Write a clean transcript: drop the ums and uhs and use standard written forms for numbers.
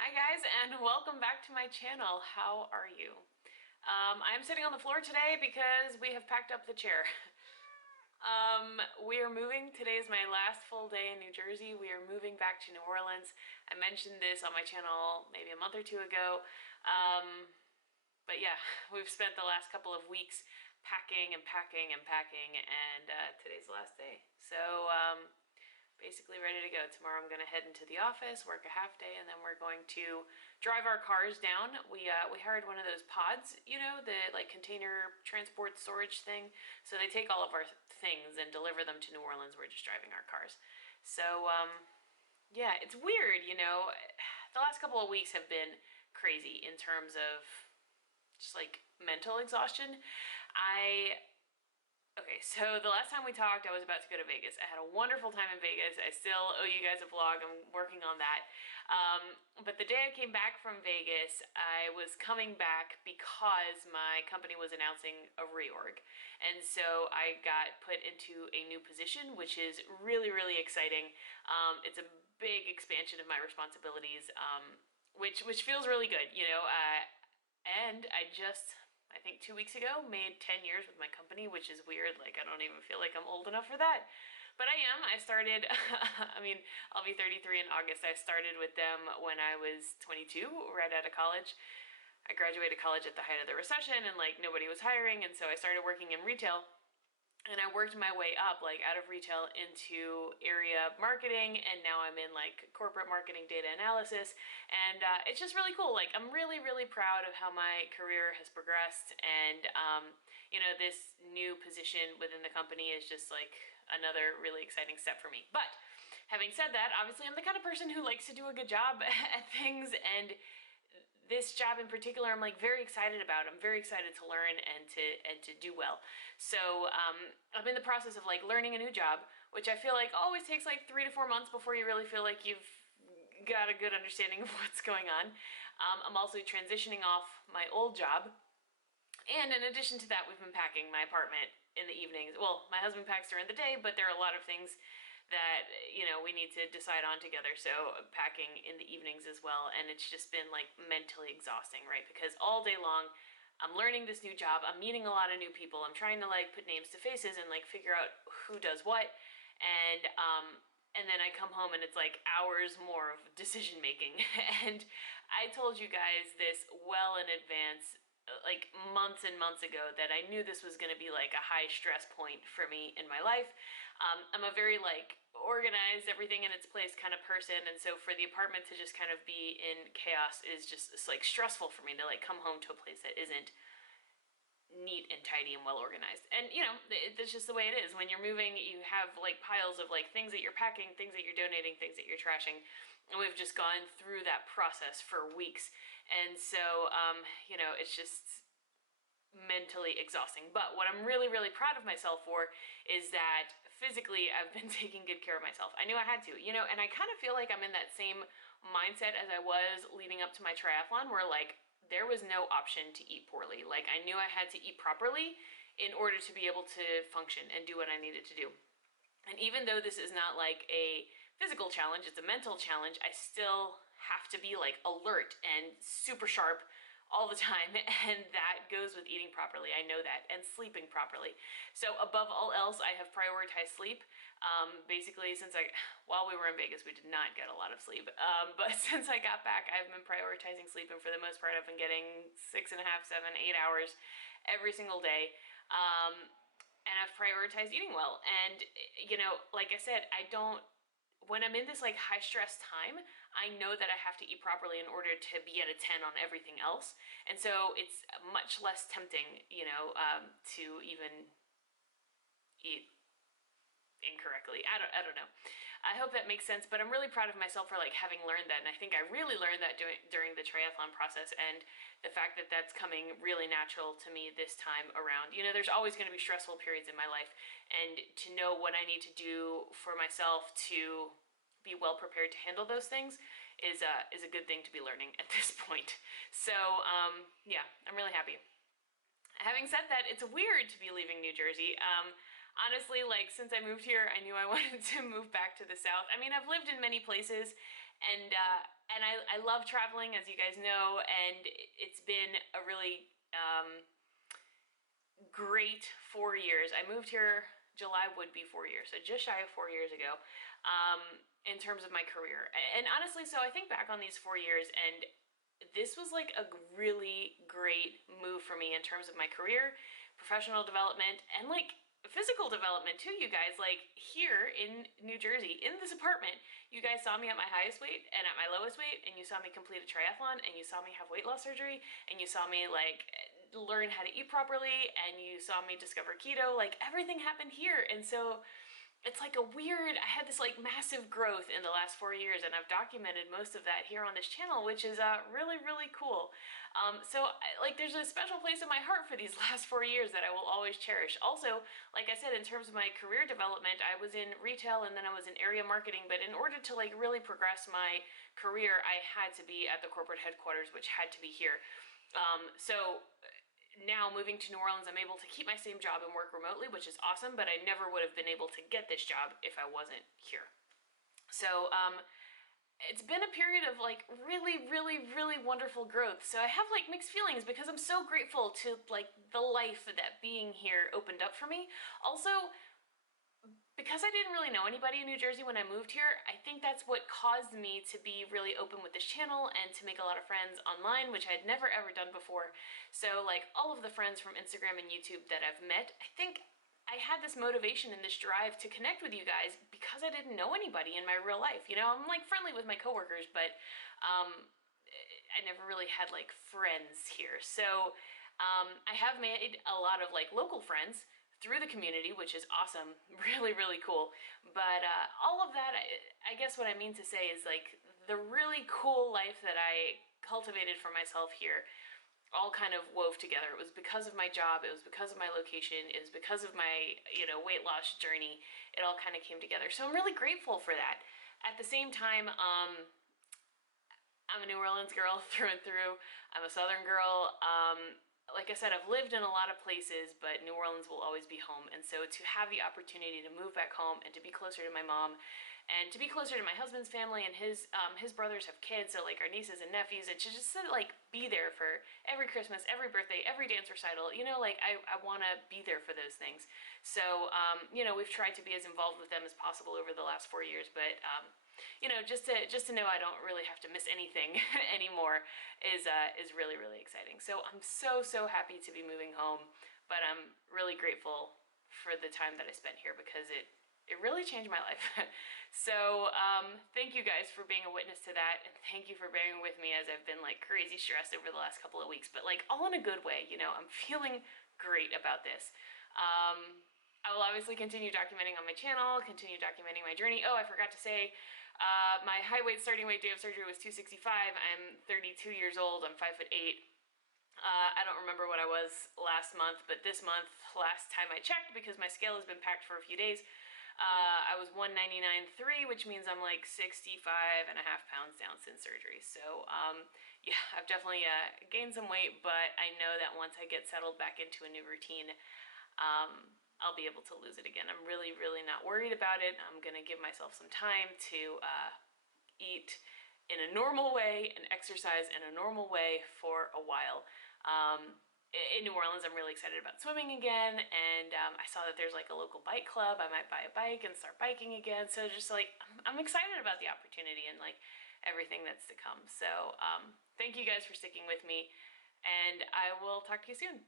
Hi guys, and welcome back to my channel. How are you? I'm sitting on the floor today because we have packed up the chair. We are moving. Today is my last full day in New Jersey. We are moving back to New Orleans. I mentioned this on my channel maybe a month or two ago. But yeah, we've spent the last couple of weeks packing and packing and packing, and today's the last day. So basically ready to go. Tomorrow I'm going to head into the office, work a half day, and then we're going to drive our cars down. We hired one of those pods, you know, the like container transport storage thing. So they take all of our things and deliver them to New Orleans. We're just driving our cars. So yeah, it's weird, you know. The last couple of weeks have been crazy in terms of just like mental exhaustion. Okay, so the last time we talked, I was about to go to Vegas. I had a wonderful time in Vegas. I still owe you guys a vlog. I'm working on that. But the day I came back from Vegas, I was coming back because my company was announcing a reorg. And so I got put into a new position, which is really, really exciting. It's a big expansion of my responsibilities, which feels really good, you know. And I think 2 weeks ago, made 10 years with my company, which is weird. Like, I don't even feel like I'm old enough for that. But I am. I started, I mean, I'll be 33 in August. I started with them when I was 22, right out of college. I graduated college at the height of the recession, and like nobody was hiring. And so I started working in retail. And I worked my way up, like out of retail into area marketing, and now I'm in like corporate marketing data analysis, and it's just really cool. Like, I'm really, really proud of how my career has progressed, and you know, this new position within the company is just like another really exciting step for me. But having said that, obviously I'm the kind of person who likes to do a good job at things, and this job in particular, I'm like very excited about. I'm very excited to learn and to do well. So I'm in the process of like learning a new job, which I feel like always takes like 3 to 4 months before you really feel like you've got a good understanding of what's going on. I'm also transitioning off my old job. And in addition to that, we've been packing my apartment in the evenings. Well, my husband packs during the day, but there are a lot of things that, you know, we need to decide on together. So packing in the evenings as well. And it's just been like mentally exhausting, right? Because all day long, I'm learning this new job. I'm meeting a lot of new people. I'm trying to like put names to faces and like figure out who does what. And then I come home and it's like hours more of decision making. And I told you guys this well in advance, like months and months ago, that I knew this was going to be like a high stress point for me in my life. I'm a very like organized, everything in its place kind of person, and so for the apartment to just kind of be in chaos is just, it's like stressful for me to like come home to a place that isn't neat and tidy and well organized. And you know, that's just the way it is. When you're moving, you have like piles of like things that you're packing, things that you're donating, things that you're trashing, and we've just gone through that process for weeks. And so you know, it's just mentally exhausting. But what I'm really, really proud of myself for is that physically I've been taking good care of myself. I knew I had to, you know, and I kind of feel like I'm in that same mindset as I was leading up to my triathlon, where like there was no option to eat poorly. Like, I knew I had to eat properly in order to be able to function and do what I needed to do. And even though this is not like a physical challenge, it's a mental challenge, I still have to be like alert and super sharp all the time, and that goes with eating properly. I know that, and sleeping properly. So above all else, I have prioritized sleep. Basically, while we were in Vegas, we did not get a lot of sleep. But since I got back, I've been prioritizing sleep, and for the most part, I've been getting 6.5, 7, 8 hours every single day. And I've prioritized eating well. And, you know, like I said, when I'm in this like high stress time, I know that I have to eat properly in order to be at a 10 on everything else. And so it's much less tempting, you know, to even eat incorrectly. I don't know. I hope that makes sense, but I'm really proud of myself for like having learned that. And I think I really learned that during the triathlon process, and the fact that that's coming really natural to me this time around. You know, there's always going to be stressful periods in my life, and to know what I need to do for myself to be well prepared to handle those things is a good thing to be learning at this point. So yeah, I'm really happy. Having said that, it's weird to be leaving New Jersey. Honestly, like, since I moved here, I knew I wanted to move back to the South. I mean, I've lived in many places, and and I love traveling, as you guys know, and it's been a really great 4 years. I moved here, July would be 4 years, so just shy of 4 years ago, in terms of my career. And honestly, so I think back on these 4 years, and this was like a really great move for me in terms of my career, professional development, and like physical development too, you guys. Like here in New Jersey, in this apartment, you guys saw me at my highest weight and at my lowest weight, and you saw me complete a triathlon, and you saw me have weight loss surgery, and you saw me like learn how to eat properly, and you saw me discover keto. Like everything happened here. And so it's like a weird, I had this like massive growth in the last 4 years, and I've documented most of that here on this channel, which is really, really cool. Like there's a special place in my heart for these last 4 years that I will always cherish. Also, like I said, in terms of my career development, I was in retail and then I was in area marketing, but in order to like really progress my career, I had to be at the corporate headquarters, which had to be here. So now moving to New Orleans, I'm able to keep my same job and work remotely, which is awesome, but I never would have been able to get this job if I wasn't here. So it's been a period of like really, really, really wonderful growth. So I have like mixed feelings because I'm so grateful to like the life that being here opened up for me. Also, because I didn't really know anybody in New Jersey when I moved here, I think that's what caused me to be really open with this channel and to make a lot of friends online, which I had never ever done before. So like all of the friends from Instagram and YouTube that I've met, I think I had this motivation and this drive to connect with you guys because I didn't know anybody in my real life. You know, I'm like friendly with my coworkers, but I never really had like friends here. So I have made a lot of like local friends through the community, which is awesome, really, really cool. But all of that, I guess what I mean to say is like the really cool life that I cultivated for myself here all kind of wove together. It was because of my job, it was because of my location, it was because of my, weight loss journey. It all kind of came together. So I'm really grateful for that. At the same time, I'm a New Orleans girl through and through. I'm a Southern girl. Like I said, I've lived in a lot of places, but New Orleans will always be home. And so to have the opportunity to move back home and to be closer to my mom and to be closer to my husband's family, and his brothers have kids, so like our nieces and nephews, and to just like be there for every Christmas, every birthday, every dance recital, like I want to be there for those things. So, we've tried to be as involved with them as possible over the last 4 years, but just to know I don't really have to miss anything anymore is really, really exciting. So I'm so happy to be moving home, but I'm really grateful for the time that I spent here because it really changed my life. So thank you guys for being a witness to that, and thank you for bearing with me as I've been like crazy stressed over the last couple of weeks, but like all in a good way. I'm feeling great about this. I will obviously continue documenting on my channel, continue documenting my journey. Oh, I forgot to say, my high weight starting weight day of surgery was 265. I'm 32 years old. I'm 5'8". I don't remember what I was last month, but this month, last time I checked, because my scale has been packed for a few days, I was 199.3, which means I'm like 65.5 pounds down since surgery. So yeah, I've definitely gained some weight, but I know that once I get settled back into a new routine, I'll be able to lose it again. I'm really, really not worried about it. I'm gonna give myself some time to eat in a normal way and exercise in a normal way for a while. In New Orleans, I'm really excited about swimming again, and I saw that there's like a local bike club. I might buy a bike and start biking again. So just like, I'm excited about the opportunity and like everything that's to come. So thank you guys for sticking with me, and I will talk to you soon.